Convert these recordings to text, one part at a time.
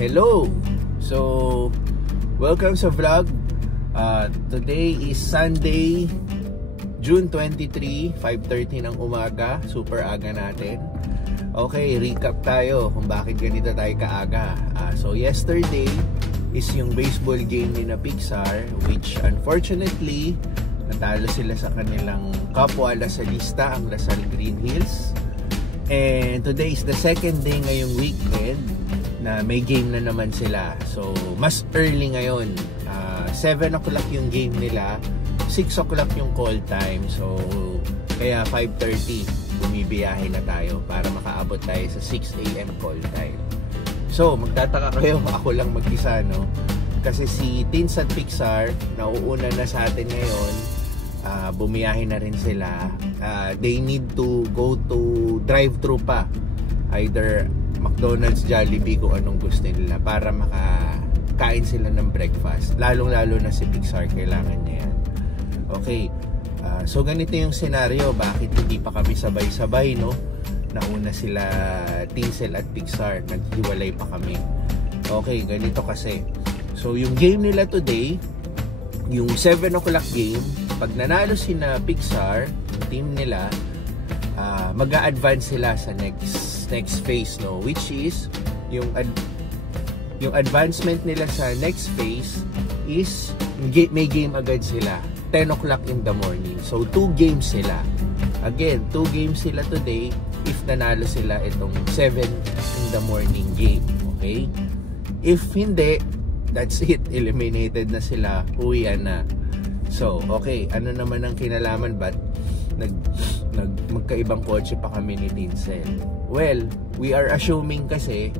Hello! So, welcome sa vlog. Today is Sunday, June 23, 5:30 ng umaga. Super aga natin. Okay, recap tayo kung bakit ganito tayo kaaga. So, yesterday is yung baseball game ni na Pixar, which unfortunately, natalo sila sa kanilang kapwa Lasalista, ang Lasal Green Hills. And today is the second day ngayong weekend na may game na naman sila. So, mas early ngayon. 7 o'clock yung game nila. 6 o'clock yung call time. So, kaya 5:30 bumibiyahe na tayo para makaabot tayo sa 6 AM call time. So, magtataka kayo, ako lang mag-isa, no? Kasi si Teens at Pixar, nauuna na sa atin ngayon. Bumiyahe na rin sila. They need to go to drive-thru pa. Either McDonald's, Jollibee, kung anong gusto nila para makakain sila ng breakfast. Lalong-lalo na si Pixar, kailangan niya yan. Okay. So ganito yung senaryo. Bakit hindi pa kami sabay-sabay, no? Nauna sila Tinsel at Pixar. Naghiwalay pa kami. Okay, ganito kasi. So yung game nila today, yung 7 o'clock game, pag nanalo sina Pixar, team nila, mag-a-advance sila sa next phase, no, which is yung advancement nila sa next phase is may game agad sila 10 o'clock in the morning. So 2 games sila. Again, 2 games sila today if nanalo sila itong 7 in the morning game. Okay? If hindi, that's it. Eliminated na sila. Uwian na. So, okay. Ano naman ang kinalaman? Ba't magkaibang kotse pa kami ni Tinsel? Well, we are assuming kasi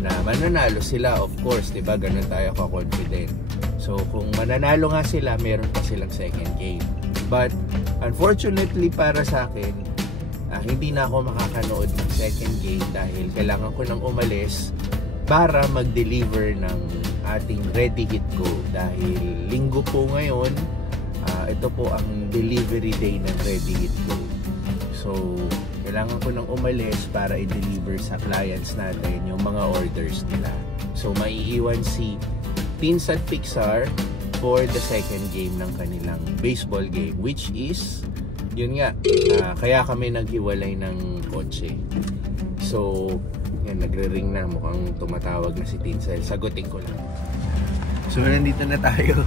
na mananalo sila, of course, diba? Ganun tayo ka-confident. So, kung mananalo nga sila, meron pa silang second game. But, unfortunately para sa akin, hindi na ako makakanood ng second game dahil kailangan ko nang umalis para mag-deliver ng ating Ready Hit Go. Dahil linggo po ngayon, ito po ang delivery day ng Ready Hit Go. So, kailangan ko nang umalis para i-deliver sa clients natin yung mga orders nila. So, maiiwan si Teens at Pixar for the second game ng kanilang baseball game, which is, yun nga, kaya kami naghiwalay ng kotse. So, yan, nagre-ring na, mukhang tumatawag na si Tinsel. Sagutin ko lang. So, nandito na tayo.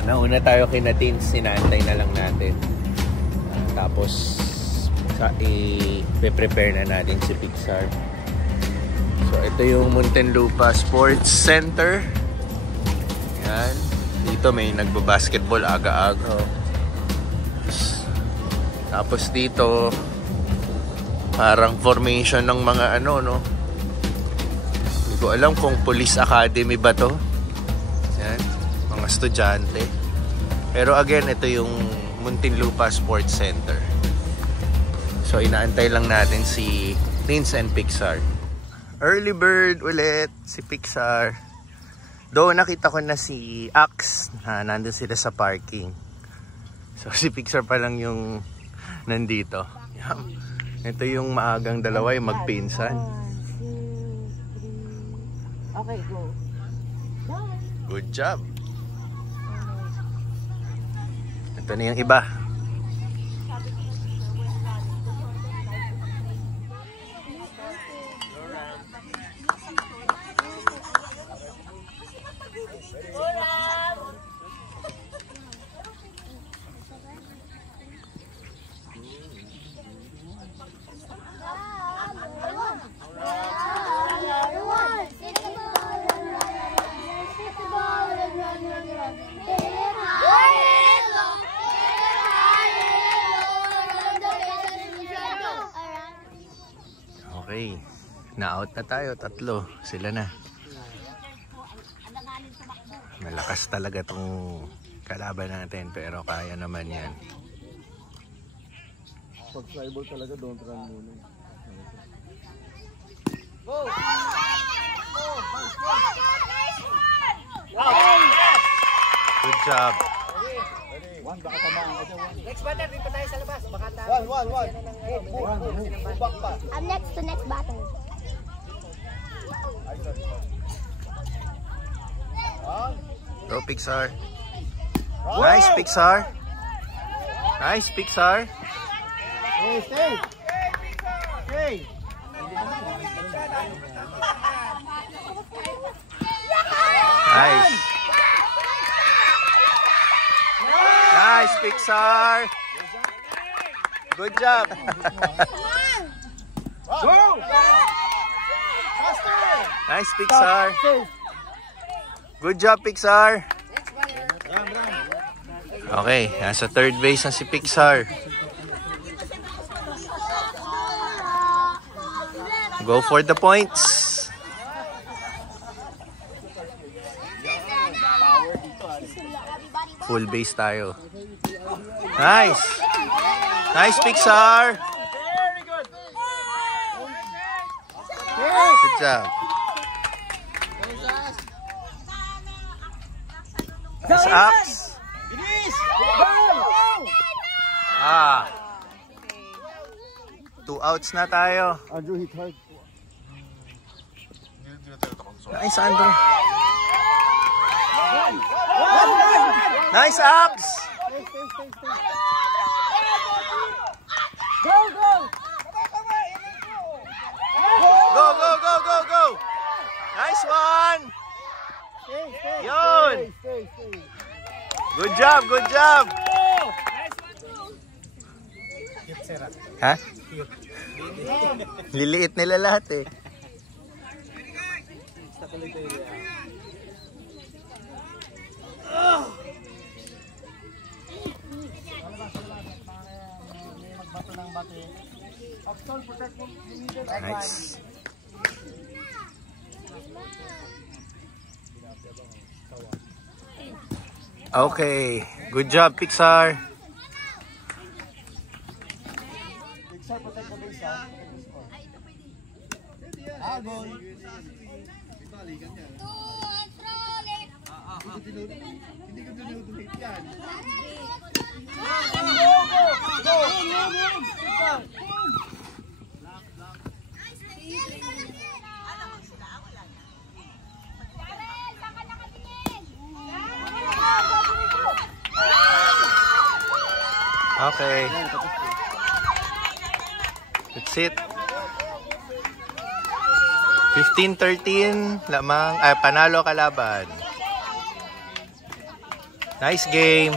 Nauna tayo kay na Teens, sinaantay na lang natin. Tapos, i-prepare na natin si Pixar. So, ito yung Muntinlupa Sports Center. Yan. Dito may nagbabasketball aga-aga. Tapos dito, parang formation ng mga ano, no? Hindi ko alam kung Police Academy ba to. Yan. Mga estudyante. Pero again, ito yung Muntinlupa Sports Center. So, inaantay lang natin si Teens and Pixar. Early bird ulit, si Pixar. Doon nakita ko na si Ax na nandun sila sa parking. So, si Pixar pa lang yung nandito. Ito yung maagang dalawa, yung magpinsan. 1, 2, 3. Okay, go. Good job. Ito na yung iba. Okay, na-out na tayo, 3. Sila na. Malakas talaga tong kalaban natin, pero kaya naman yan. Pag tribal talaga, don't run muna. Go! Good job. One, baka tamaan. Next batter, dito tayo sa labas. Baka tayo. One. Move back pa. I'm next to next batter. Ayos. Go Pixar. Nice Pixar. Nice Pixar. Hey, stay. Hey. Nice. Nice Pixar. Good job. Go. Faster. Nice Pixar. Good job Pixar. Okay, nasa third base na si Pixar. Go for the points. Full base tayo. Nice. Nice Pixar. Good job. Nice Axe. Ah. 2 outs na tayo. Andrew hit hard. Nice Andrew. Nice Axe. Go, go! Go, go, go, go, go. Nice one. Yun. Good job, good job. Ha? Liliit nila lahat eh. Nice. Okay, good job Pixar. Pixar, protect the base, ha? Goal. Hindi ko dinudulit yan. Go! Okay. That's it. 15-13 lamang. Ay, panalo kalaban. Nice game.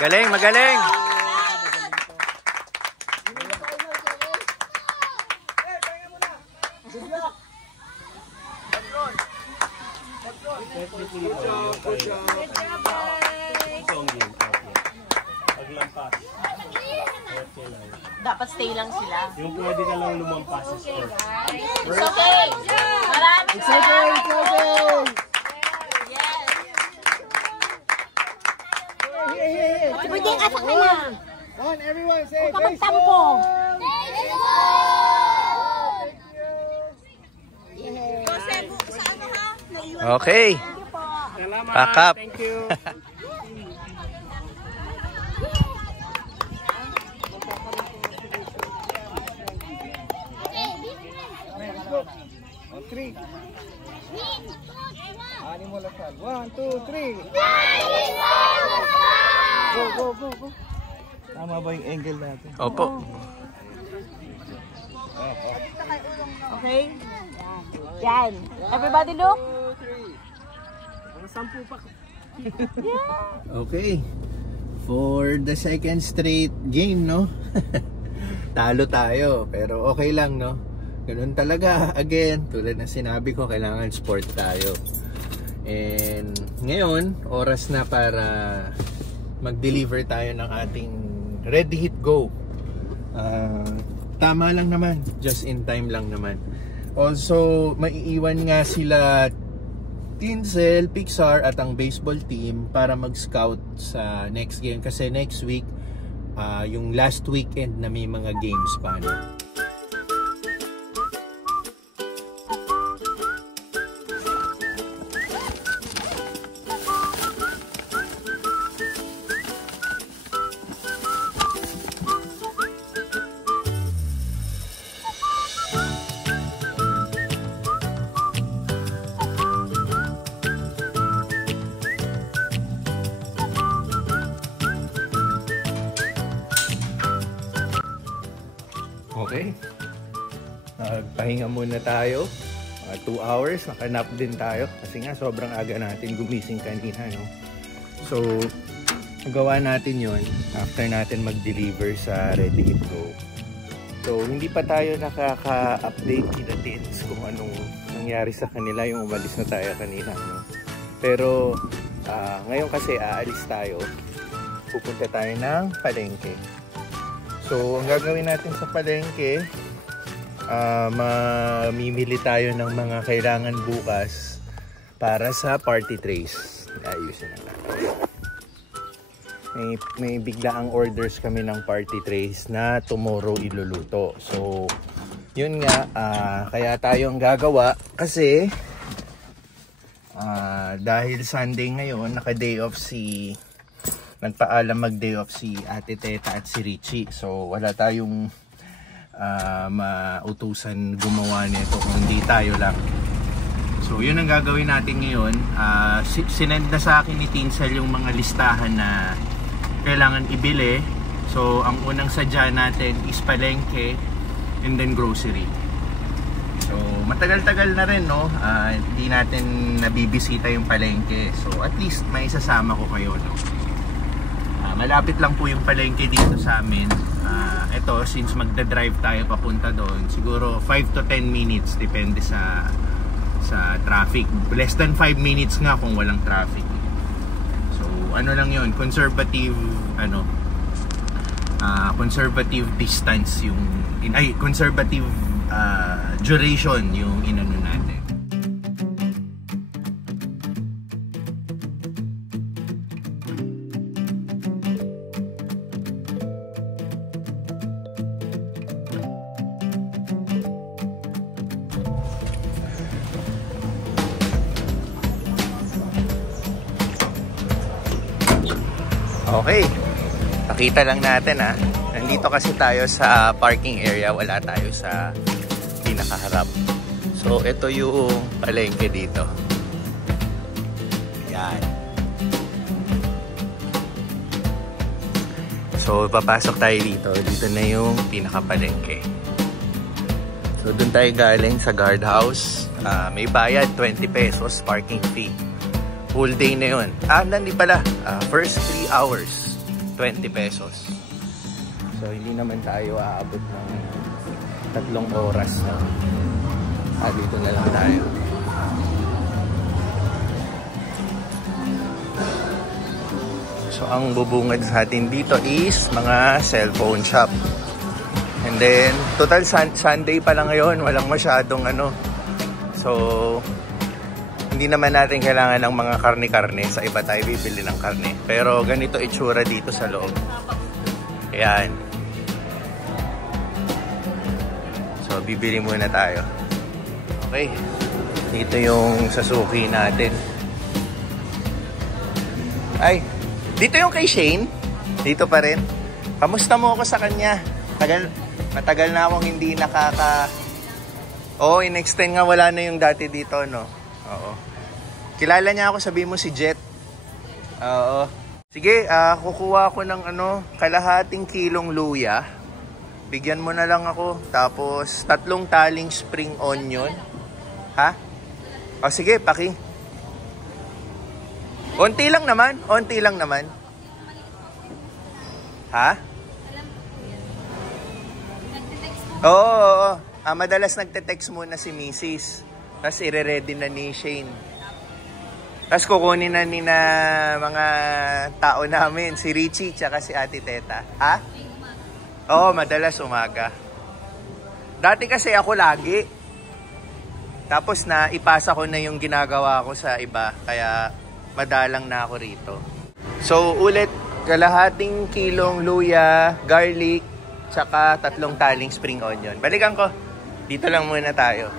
Galing, magaling. Dapat stay lang sila. Yung pwede ka lang lumampas sa score. It's okay. Maraming salamat po. Yes. Pwede yung asak na yan. One, everyone say Huwag ka magtampo. Okay. Pack up. Thank you. Three. Ani mo lakad. 1, 2, 3. Go. Tama ba yung angle natin? Opo. Okay? Yan. Everybody look. Okay. For the second straight game, no? Talo tayo, pero okay lang, no? Ganun talaga, again, tulad ng sinabi ko, kailangan sport tayo. And ngayon, oras na para mag-deliver tayo ng ating ready hit go. Tama lang naman, just in time lang naman. Also, maiiwan nga sila Tinsel, Pixar at ang baseball team para mag-scout sa next game. Kasi next week, yung last weekend na may mga games pa. No? Okay. Nagpahinga muna tayo. 2 hours. Nakanap din tayo. Kasi nga sobrang aga natin gumising kanina, no? So, gawa natin yon after natin mag-deliver sa Ready Eat Go. So, hindi pa tayo nakaka-update kina Tins kung anong nangyari sa kanila yung umalis na tayo kanina, no? Pero, ngayon kasi aalis tayo. Pupunta tayo ng palengke. So, ang gagawin natin sa palengke, mamimili tayo ng mga kailangan bukas para sa party trays. Ayusin na natin. May biglaang orders kami ng party trays na tomorrow iluluto. So, yun nga, kaya tayong gagawa kasi dahil Sunday ngayon, naka-day off nagpaalam mag-day off si Ate Teta at si Richie. So, wala tayong mautusan gumawa nito kung hindi tayo lang. So, yun ang gagawin natin ngayon. Sinend na sa akin ni Tinsel yung mga listahan na kailangan ibili. So, ang unang sadya natin is palengke and then grocery. So, matagal-tagal na rin, no? Hindi natin nabibisita yung palengke. So, at least may isasama ko kayo, no? Malapit lang po yung palengke dito sa amin. Ito, since magda-drive tayo papunta doon, siguro 5 to 10 minutes depende sa traffic. Less than 5 minutes nga kung walang traffic. So, ano lang yun, conservative distance yung conservative duration yung inano natin. Okay, pakita lang natin nandito kasi tayo sa parking area, wala tayo sa pinakaharap. So ito yung palengke dito. Yan. So papasok tayo dito. Dito na yung pinakapalengke. So dun tayo galing sa guardhouse. May bayad 20 pesos parking fee. Full day na yun. Hindi pala. First 3 hours, 20 pesos. So, hindi naman tayo aabot ng 3 oras na. Dito na lang tayo. So, ang bubungad sa atin dito is mga cellphone shop. And then, total Sunday pa lang ngayon. Walang masyadong So, hindi naman natin kailangan ng mga karne-karne. Sa iba tayo bibili ng karne. Pero ganito itsura dito sa loob. Ayan. So, bibili muna tayo. Okay. Dito yung sasuki natin. Ay, dito yung kay Shane. Dito pa rin. Kamusta mo ako sa kanya? Matagal na akong hindi Oo, in-extend nga, wala na yung dati dito, no? Oo. Kilala niya ako, sabihin mo si Jet. Oo. Sige, kukuha ako ng kalahating kilong luya. Bigyan mo na lang ako. Tapos 3 taling spring onion. Ha? O sige, paki. Onti lang naman. Ha? Oo. Madalas nagte-text muna si Mrs. Tapos ire-ready na ni Shane. Tapos kukunin na ni mga tao namin, si Richie tsaka si Ate Teta. Ha? Oo, madalas umaga. Dati kasi ako lagi. Tapos ipasa ko na yung ginagawa ko sa iba, kaya madalang na ako rito. So ulit, kalahating kilong luya, garlic, tsaka 3 taling spring onion. Balikan ko. Dito lang muna tayo.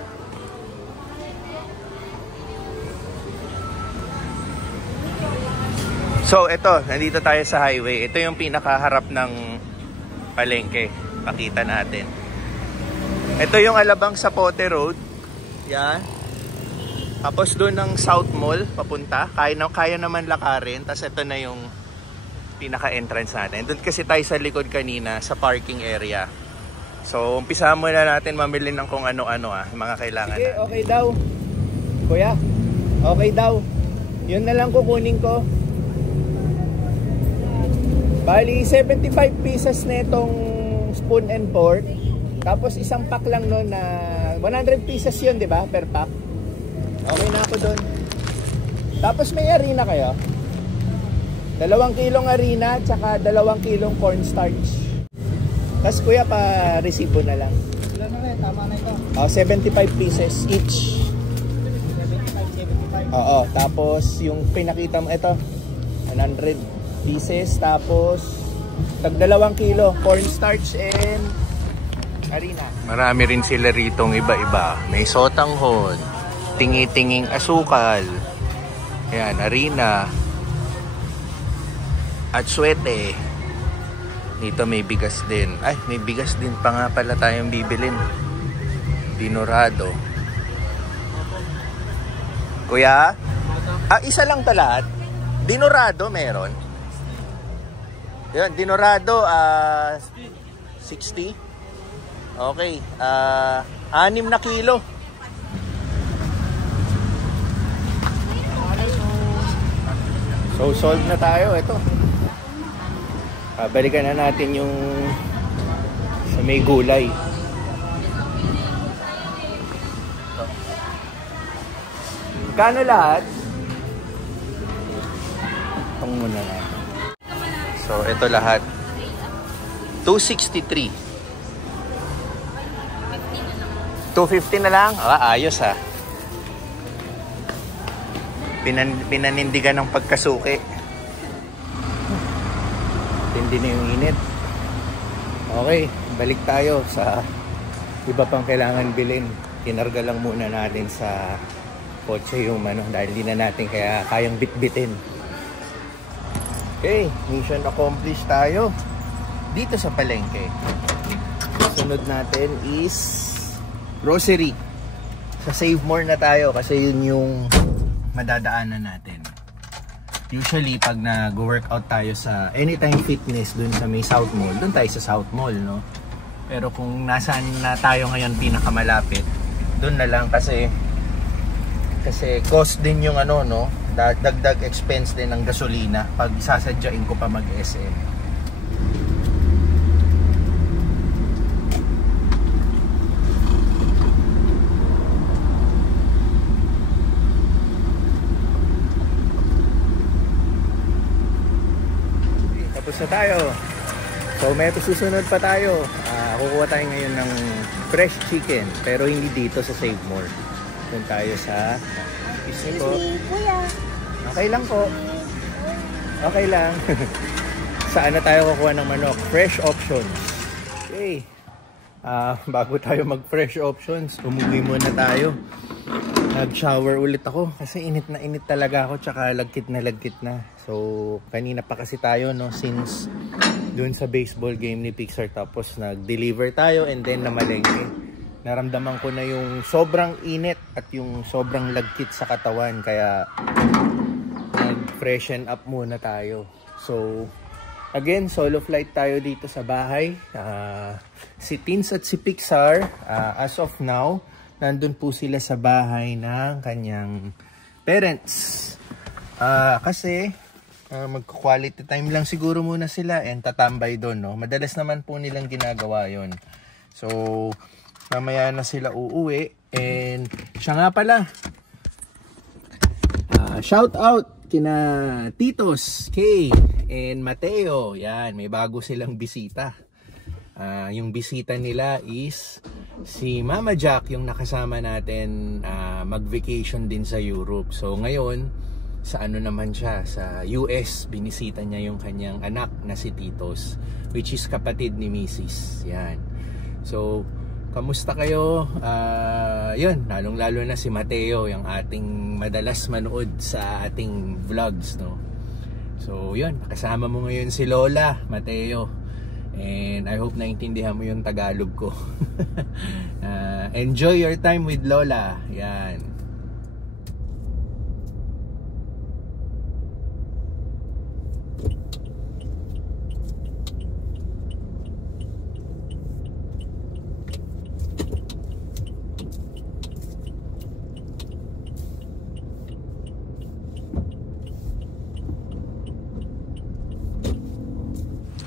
So, ito, nandito tayo sa highway. Ito yung pinakaharap ng palengke. Pakita natin. Ito yung Alabang Zapote Road. Yan. Tapos doon ng South Mall, papunta. Kaya naman lakarin. Tapos ito na yung pinaka-entrance natin. Doon kasi tayo sa likod kanina, sa parking area. So, umpisa muna natin mamili ng kung ano-ano mga kailangan. Sige, okay daw. Kuya, okay daw. Yun na lang kukunin ko. Bali, 75 pieces na itong spoon and fork. Tapos isang pack lang nun na 100 pieces yun, di ba? Per pack. Okay na ako doon. Tapos may harina kayo. 2 kilong harina, tsaka 2 kilong cornstarch. Tapos kuya, pa-resibo na lang. Ilan na rin? Tama na ito. 75 pieces each. 75. Oo, tapos yung pinakita mo, ito, 100 pieces, tapos tag 2 kilo, cornstarch and harina. Marami rin sila ritong iba-iba. May sotanghon, tingi-tinging asukal, ayan, harina, at swete. Dito may bigas din. Ay, may bigas din pa nga pala tayong bibilin. Dinorado. Kuya? Isa lang to lahat? Dinorado meron? Yan, Dinorado, 60. Okay, 6 na kilo. So, solve na tayo. Ito. Balikan na natin yung sa may gulay. Kano lahat? Itong muna natin. So, ito lahat. 263. 250 na lang? Ayos Pinanindigan ng pagkasuki. Tindi na yung init. Okay, balik tayo sa iba pang kailangan bilhin. Kinarga lang muna natin sa kotse yung dahil di na natin kayang bitbitin. Okay, mission accomplished tayo dito sa palengke. Sunod natin is grocery. Sa Save More na tayo kasi yun yung madadaanan natin. Usually pag nag-workout tayo sa Anytime Fitness dun sa may South Mall, dun tayo sa South Mall, no? Pero kung nasaan na tayo ngayon pinakamalapit, dun na lang kasi cost din yung dagdag expense din ng gasolina pag sasadyain ko pa mag-SM. Tapos na tayo. So may susunod pa tayo. Kukuha tayo ngayon ng fresh chicken pero hindi dito sa Save More. Doon tayo sa Excuse me, kuya. Okay lang po. Okay lang. Saan na tayo kukuha ng manok? Fresh options. Okay. Bago tayo mag fresh options, umuwi muna tayo. Nag-shower ulit ako kasi init na init talaga ako tsaka lagkit na. So kanina pa kasi tayo since dun sa baseball game ni Pixar tapos nag-deliver tayo and then namalengke. Naramdaman ko na yung sobrang init at yung sobrang lagkit sa katawan kaya nag-freshen up muna tayo. So again, solo flight tayo dito sa bahay. Si Tins at si Pixar as of now nandun po sila sa bahay ng kanyang parents. Kasi mag-quality time lang siguro muna sila and tatambay doon, no? Madalas naman po nilang ginagawa yon. So mamaya na sila uuwi. And siya nga pala, shout out kina Titos Kay and Mateo. Yan, may bago silang bisita. Yung bisita nila is si Mama Jack, yung nakasama natin mag-vacation din sa Europe. So ngayon, sa naman siya, sa US, binisita niya yung kanyang anak na si Titos, which is kapatid ni Mrs. Yan. So kamusta kayo? Yun, lalong-lalo na si Mateo, yung ating madalas manood sa ating vlogs, no? So, yun, kasama mo ngayon si Lola, Mateo. And I hope naintindihan mo yung Tagalog ko. Enjoy your time with Lola. Yan.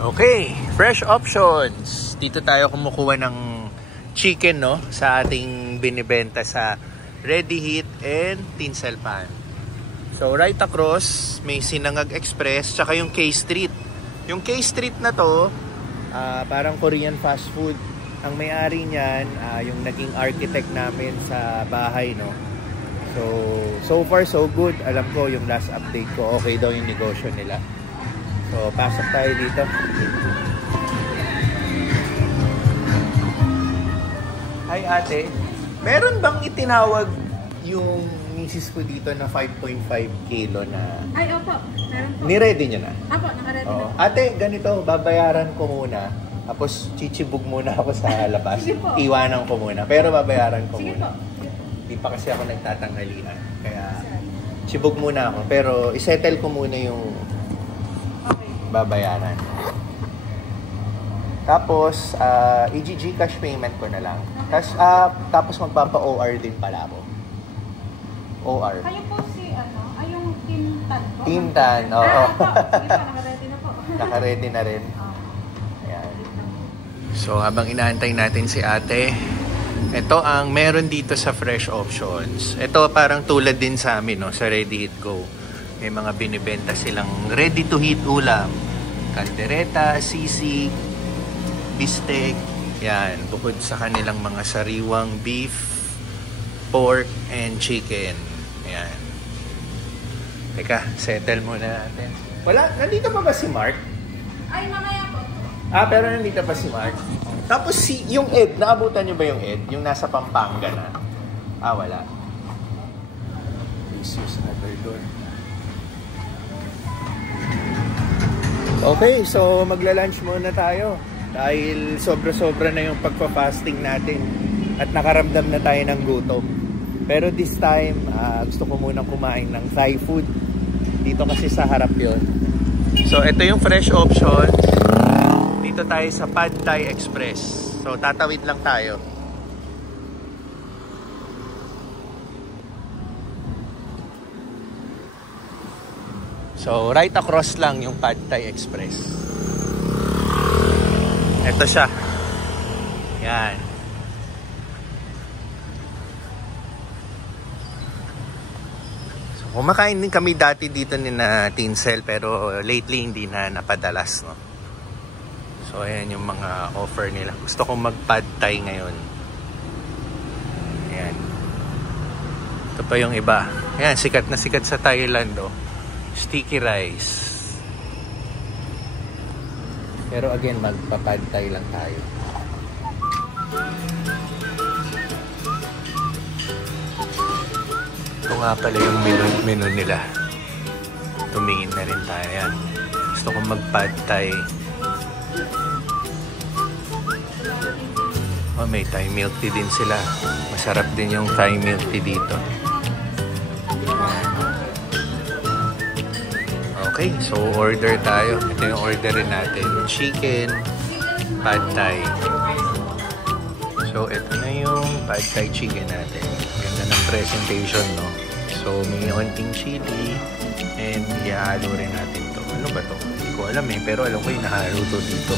Okay, fresh options. Dito tayo kumukuha ng chicken, no, sa ating binibenta sa Ready Heat and Tinsel Pan. So right across may Sinangag Express tsaka yung K Street. Yung K Street na to, parang Korean fast food. Ang may-ari niyan, yung naging architect namin sa bahay, no. So far so good. Alam ko yung last update ko, okay daw yung negosyo nila. So, pasok tayo dito. Hi ate, meron bang itinawag yung misis ko dito na 5.5 kilo na... Ay, opo. Meron po. Ni-ready nyo na? Opo, naka-ready na. Ate, ganito, babayaran ko muna. Tapos, chichibog muna ako sa labas. Sige po. Iwanan ko muna. Pero babayaran ko Sige muna. po. Di pa kasi ako nagtatanghalian. Kaya, chibog muna ako. Pero, isettle ko muna yung babayaran. Tapos, i-Gcash payment ko na lang. Tapos magpapa-OR din pala ako. OR. Kayo po si, yung Tintan po? Tintan, oo. Opo. Sige po, naka-ready na po. Naka-ready na rin. Ayan. So, habang inaantay natin si ate, ito ang meron dito sa Fresh Options. Ito parang tulad din sa amin, no, sa Ready Heat Go. May mga binibenta silang ready-to-heat ulam. Kaldereta, sisig, bistek. Yan, bukod sa kanilang mga sariwang beef, pork, and chicken. Yan. Teka, settle muna natin. Wala, nandito pa ba si Mark? Ay, mamaya po. Pero nandito pa si Mark. Tapos yung Ed, naabutan nyo ba yung Ed? Yung nasa Pampanga na? Wala. Please use another door. Okay, so magla-lunch muna tayo dahil sobra-sobra na yung pagpa-fasting natin at nakaramdam na tayo ng gutom. Pero this time, gusto ko munang kumain ng Thai food. Dito kasi sa harap yun. So ito yung fresh option. Dito tayo sa Pad Thai Express. So tatawid lang tayo. So, right across lang yung Pad Thai Express. Ito siya. Yan. So, kumakain din kami dati dito ni na Tinsel, pero lately hindi na napadalas, no? So, ayan yung mga offer nila. Gusto kong mag-Pad Thai ngayon. Ayan. Ito pa yung iba. Ayan, sikat na sikat sa Thailand, oh. Sticky rice. Pero again, magpa-Pad Thai lang tayo. Ito nga pala yung menu nila. Tumingin na rin tayo. Yan. Gusto kong mag-Pad Thai. May Thai milk tea din sila. Masarap din yung Thai milk tea dito. Okay, so order tayo. Ito yung orderin natin. Chicken, Pad Thai. So, ito na yung Pad Thai chicken natin. Ganda ng presentation, no? So, may onting chili. And, ihalo rin natin to. Ano ba to? Hindi ko alam eh. Pero alam ko yung nahalo to dito.